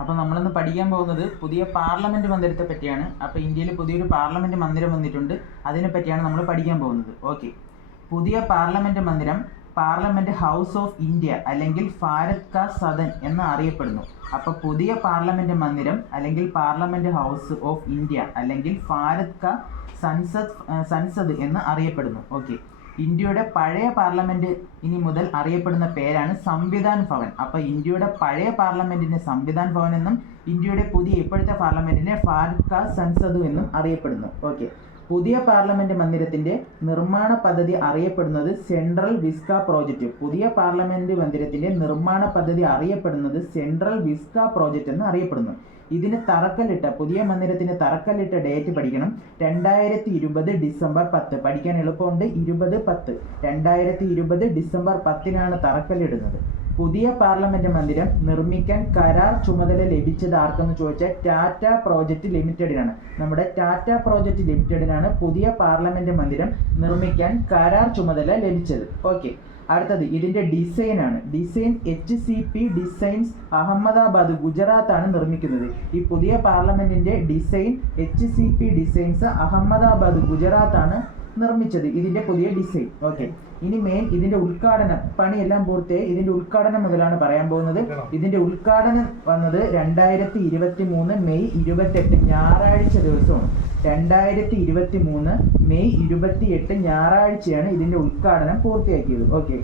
അപ്പോൾ നമ്മളിന്ന് പഠിക്കാൻ പോകുന്നത് പുതിയ പാർലമെന്റ് മന്ദിരത്തെ പറ്റിയാണ്. അപ്പോൾ ഇന്ത്യയിൽ പുതിയൊരു പാർലമെന്റ് മന്ദിരം വന്നിട്ടുണ്ട്, അതിനെ പറ്റിയാണ് നമ്മൾ പഠിക്കാൻ പോകുന്നത്. ഓക്കെ, പുതിയ പാർലമെന്റ് മന്ദിരം പാർലമെന്റ് ഹൗസ് ഓഫ് ഇന്ത്യ അല്ലെങ്കിൽ ഭാരത് കാ സദൻ എന്ന് അറിയപ്പെടുന്നു. അപ്പോൾ പുതിയ പാർലമെന്റ് മന്ദിരം അല്ലെങ്കിൽ പാർലമെന്റ് ഹൗസ് ഓഫ് ഇന്ത്യ അല്ലെങ്കിൽ ഭാരത് കാ സൻസദ് എന്ന് അറിയപ്പെടുന്നു. ഓക്കെ, ഇന്ത്യയുടെ പഴയ പാർലമെന്റ് ഇനി മുതൽ അറിയപ്പെടുന്ന പേരാണ് സംവിധാൻ ഭവൻ. അപ്പോൾ ഇന്ത്യയുടെ പഴയ പാർലമെന്റിനെ സംവിധാൻ ഭവൻ എന്നും ഇന്ത്യയുടെ പുതിയ ഇപ്പോഴത്തെ പാർലമെന്റിനെ ഭാരത് കാ സൻസദ് എന്നും അറിയപ്പെടുന്നു. ഓക്കെ, പുതിയ പാർലമെന്റ് മന്ദിരത്തിന്റെ നിർമ്മാണ പദ്ധതി അറിയപ്പെടുന്നത് സെൻട്രൽ വിസ്ക പ്രോജക്റ്റ്. പുതിയ പാർലമെന്റ് മന്ദിരത്തിന്റെ നിർമ്മാണ പദ്ധതി അറിയപ്പെടുന്നത് സെൻട്രൽ വിസ്ക പ്രോജക്റ്റ് എന്ന് അറിയപ്പെടുന്നു. ഇതിന് പുതിയ മന്ദിരത്തിന് തറക്കല്ലിട്ട ഡേറ്റ് പഠിക്കണം. 2020 ഡിസംബർ 10. പഠിക്കാൻ എളുപ്പമുണ്ട്. 2010 2020 ഡിസംബർ 10-നാണ് തറക്കല്ലിടുന്നത്. പുതിയ പാർലമെന്റ് മന്ദിരം നിർമ്മിക്കാൻ കരാർ ചുമതല ലഭിച്ചത് ആർക്കെന്ന് ചോദിച്ചാൽ ടാറ്റ പ്രോജക്റ്റ് ലിമിറ്റഡിനാണ്. നമ്മുടെ ടാറ്റ പ്രോജക്റ്റ് ലിമിറ്റഡിനാണ് പുതിയ പാർലമെന്റ് മന്ദിരം നിർമ്മിക്കാൻ കരാർ ചുമതല ലഭിച്ചത്. ഓക്കെ, അടുത്തത് ഇതിന്റെ ഡിസൈൻ ആണ്. ഡിസൈൻ HCP ഡിസൈൻസ് അഹമ്മദാബാദ് ഗുജറാത്താണ് നിർമ്മിക്കുന്നത്. ഈ പുതിയ പാർലമെന്റിന്റെ ഡിസൈൻ HCP ഡിസൈൻസ് അഹമ്മദാബാദ് ഗുജറാത്താണ് നിർമ്മിച്ചത്, ഇതിന്റെ പുതിയ ഡിസൈൻ. ഓക്കെ, ഇനി മെയിൻ ഇതിന്റെ ഉദ്ഘാടനം പണിയെല്ലാം പൂർത്തിയായി. ഇതിന്റെ ഉദ്ഘാടനം മുതലാണ് പറയാൻ പോകുന്നത്. ഇതിന്റെ ഉദ്ഘാടനം വന്നത് 2023 മെയ് 28 ഞായറാഴ്ച ദിവസമാണ്. 2023 മെയ് 28 ഞായറാഴ്ചയാണ് ഇതിന്റെ ഉദ്ഘാടനം പൂർത്തിയാക്കിയത്. ഓക്കെ,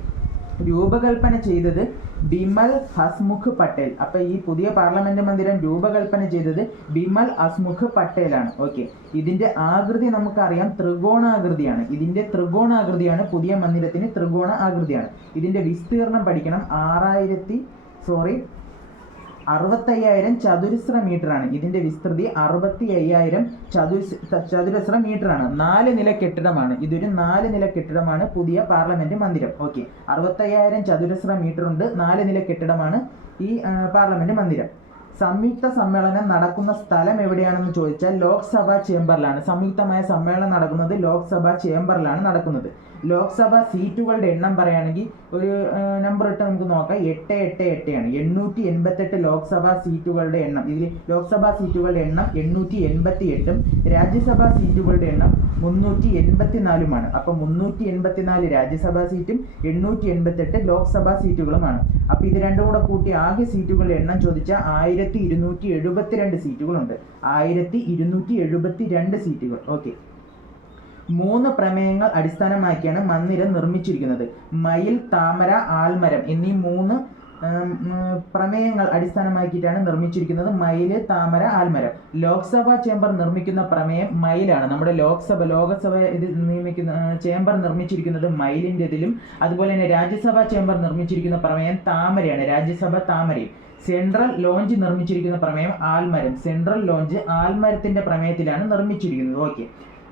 രൂപകൽപ്പന ചെയ്തത് ബിമൽ ഹസ്മുഖ് പട്ടേൽ. അപ്പൊ ഈ പുതിയ പാർലമെന്റ് മന്ദിരം രൂപകൽപ്പന ചെയ്തത് ബിമൽ ഹസ്മുഖ് പട്ടേലാണ്. ഓക്കെ, ഇതിന്റെ ആകൃതി നമുക്കറിയാം ത്രികോണാകൃതിയാണ്. ഇതിന്റെ ത്രികോണാകൃതിയാണ് പുതിയ മന്ദിരത്തിന് ത്രികോണ ആകൃതിയാണ്. ഇതിന്റെ വിസ്തീർണം പഠിക്കണം. 65,000 ചതുരശ്ര മീറ്റർ ആണ്. ഇതിന്റെ വിസ്തൃതി 65,000 ചതുരശ്ര മീറ്റർ ആണ്. 4 നില കെട്ടിടമാണ്. ഇതൊരു 4 നില കെട്ടിടമാണ് പുതിയ പാർലമെന്റ് മന്ദിരം. ഓക്കെ, 65,000 ചതുരശ്ര മീറ്റർ ഉണ്ട്. 4 നില കെട്ടിടമാണ് ഈ പാർലമെന്റ് മന്ദിരം. സംയുക്ത സമ്മേളനം നടക്കുന്ന സ്ഥലം എവിടെയാണെന്ന് ചോദിച്ചാൽ ലോക്സഭാ ചേംബറിലാണ്. സംയുക്തമായ സമ്മേളനം നടക്കുന്നത് ലോക്സഭാ ചേംബറിലാണ് നടക്കുന്നത്. ലോക്സഭാ സീറ്റുകളുടെ എണ്ണം പറയുകയാണെങ്കിൽ ഒരു നമ്പർ ഇട്ട് നമുക്ക് നോക്കാം. 888 ആണ്. 888 ലോക്സഭാ സീറ്റുകളുടെ എണ്ണം. ഇതിൽ ലോക്സഭാ സീറ്റുകളുടെ എണ്ണം 888-ഉം രാജ്യസഭാ സീറ്റുകളുടെ എണ്ണം 384-ഉമാണ്. അപ്പം 384 രാജ്യസഭാ സീറ്റും 888 ലോക്സഭാ സീറ്റുകളുമാണ്. അപ്പൊ ഇത് രണ്ടും കൂടെ കൂട്ടി ആകെ സീറ്റുകളുടെ എണ്ണം ചോദിച്ചാൽ 1272 സീറ്റുകളുണ്ട്. 1272 സീറ്റുകൾ. ഓക്കെ, 3 പ്രമേയങ്ങൾ അടിസ്ഥാനമാക്കിയാണ് മന്ദിരം നിർമ്മിച്ചിരിക്കുന്നത്. മയിൽ, താമര, ആൽമരം എന്നീ 3 പ്രമേയങ്ങൾ അടിസ്ഥാനമാക്കിയിട്ടാണ് നിർമ്മിച്ചിരിക്കുന്നത്. മയില്, താമര, ആൽമരം. ലോക്സഭാ ചേംബർ നിർമ്മിക്കുന്ന പ്രമേയം മയിലാണ്. നമ്മുടെ ലോകസഭ ഇത് നിയമിക്കുന്ന ചേംബർ നിർമ്മിച്ചിരിക്കുന്നത് മയിലിൻ്റെതിലും, അതുപോലെ തന്നെ രാജ്യസഭാ ചേംബർ നിർമ്മിച്ചിരിക്കുന്ന പ്രമേയം താമരയാണ്. രാജ്യസഭ താമരയും. സെൻട്രൽ ലോഞ്ച് നിർമ്മിച്ചിരിക്കുന്ന പ്രമേയം ആൽമരം. സെൻട്രൽ ലോഞ്ച് ആൽമരത്തിന്റെ പ്രമേയത്തിലാണ് നിർമ്മിച്ചിരിക്കുന്നത്. ഓക്കെ,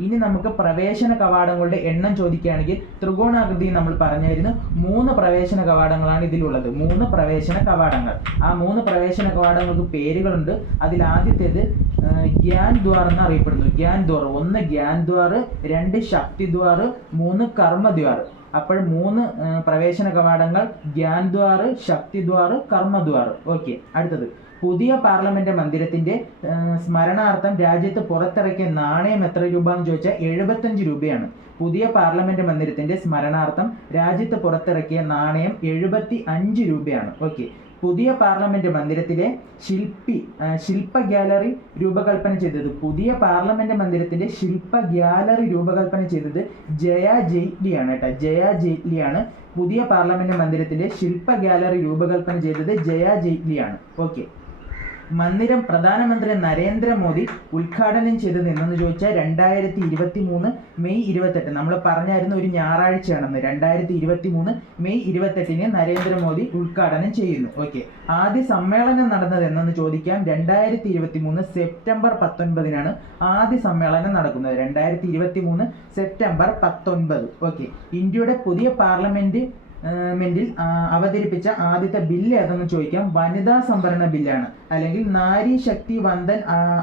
ഇനി നമുക്ക് പ്രവേശന കവാടങ്ങളുടെ എണ്ണം ചോദിക്കുകയാണെങ്കിൽ ത്രികോണാകൃതി നമ്മൾ പറഞ്ഞായിരുന്നു. 3 പ്രവേശന കവാടങ്ങളാണ് ഇതിലുള്ളത്. 3 പ്രവേശന കവാടങ്ങൾ. ആ 3 പ്രവേശന കവാടങ്ങൾക്ക് പേരുകളുണ്ട്. അതിൽ ആദ്യത്തേത് ഗ്യാൻ ദ്വാർ എന്ന് അറിയപ്പെടുന്നു. ഗ്യാൻ ദ്വാർ. 1 ഗ്യാൻ ദ്വാർ, 2 ശക്തി ദ്വാർ, 3 കർമ്മ ദ്വാർ. അപ്പോൾ 3 പ്രവേശന കവാടങ്ങൾ: ഗ്യാൻ ദ്വാർ, ശക്തി ദ്വാർ, കർമ്മ ദ്വാർ. ഓക്കെ, അടുത്തത് പുതിയ പാർലമെന്റ് മന്ദിരത്തിന്റെ സ്മരണാർത്ഥം രാജ്യത്ത് പുറത്തിറക്കിയ നാണയം എത്ര രൂപ എന്ന് ചോദിച്ചാൽ 75 രൂപയാണ്. പുതിയ പാർലമെന്റ് മന്ദിരത്തിന്റെ സ്മരണാർത്ഥം രാജ്യത്ത് പുറത്തിറക്കിയ നാണയം 75 രൂപയാണ്. ഓക്കെ, പുതിയ പാർലമെന്റ് മന്ദിരത്തിലെ ശില്പ ഗ്യാലറി രൂപകൽപ്പന ചെയ്തത് പുതിയ പാർലമെന്റ് മന്ദിരത്തിന്റെ ശില്പ ഗ്യാലറി രൂപകൽപ്പന ചെയ്തത് ജയ ജെയ്റ്റ്ലിയാണ് കേട്ടോ. ജയ ജെയ്റ്റ്ലിയാണ് പുതിയ പാർലമെന്റ് മന്ദിരത്തിന്റെ ശില്പ ഗ്യാലറി രൂപകൽപ്പന ചെയ്തത്. ജയ ജെയ്റ്റ്ലിയാണ്. ഓക്കെ, മന്ദിരം പ്രധാനമന്ത്രി നരേന്ദ്രമോദി ഉദ്ഘാടനം ചെയ്തത് എന്നു ചോദിച്ചാൽ 2023 മെയ് 28. നമ്മൾ പറഞ്ഞായിരുന്നു ഒരു ഞായറാഴ്ചയാണെന്ന്. 2023 മെയ് 28-ന് നരേന്ദ്രമോദി ഉദ്ഘാടനം ചെയ്യുന്നു. ഓക്കെ, ആദ്യ സമ്മേളനം നടന്നത് എന്നു ചോദിക്കാം. 2023 സെപ്റ്റംബർ 19-നാണ് ആദ്യ സമ്മേളനം നടക്കുന്നത്. 2023 സെപ്റ്റംബർ 19. ഓക്കെ, ഇന്ത്യയുടെ പുതിയ പാർലമെന്റ് മെന്റിൽ അവതരിപ്പിച്ച ആദ്യത്തെ ബില്ല് ഏതെന്ന് ചോദിക്കാം. വനിതാ സംവരണ ബില്ലാണ്, അല്ലെങ്കിൽ നാരി ശക്തി വന്ദൻ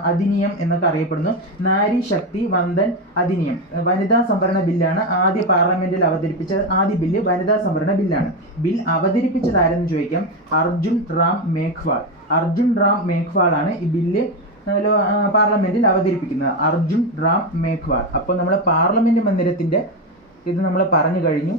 അധിനിയം എന്നൊക്കെ അറിയപ്പെടുന്നു. നാരി ശക്തി വന്ദൻ അധിനിയം വനിതാ സംവരണ ബില്ലാണ്. ആദ്യ പാർലമെന്റിൽ അവതരിപ്പിച്ച ആദ്യ ബില്ല് വനിതാ സംവരണ ബില്ലാണ്. ബിൽ അവതരിപ്പിച്ചത് ആരെന്ന് ചോദിക്കാം. അർജുൻ റാം മേഘ്വാൾ. അർജുൻ റാം മേഘ്വാൾ ആണ് ഈ ബില്ല് പാർലമെന്റിൽ അവതരിപ്പിക്കുന്നത്. അർജുൻ റാം മേഘ്വാൾ. അപ്പോൾ നമ്മൾ പാർലമെന്റ് മന്ദിരത്തിന്റെ ഇത് നമ്മൾ പറഞ്ഞു കഴിഞ്ഞു.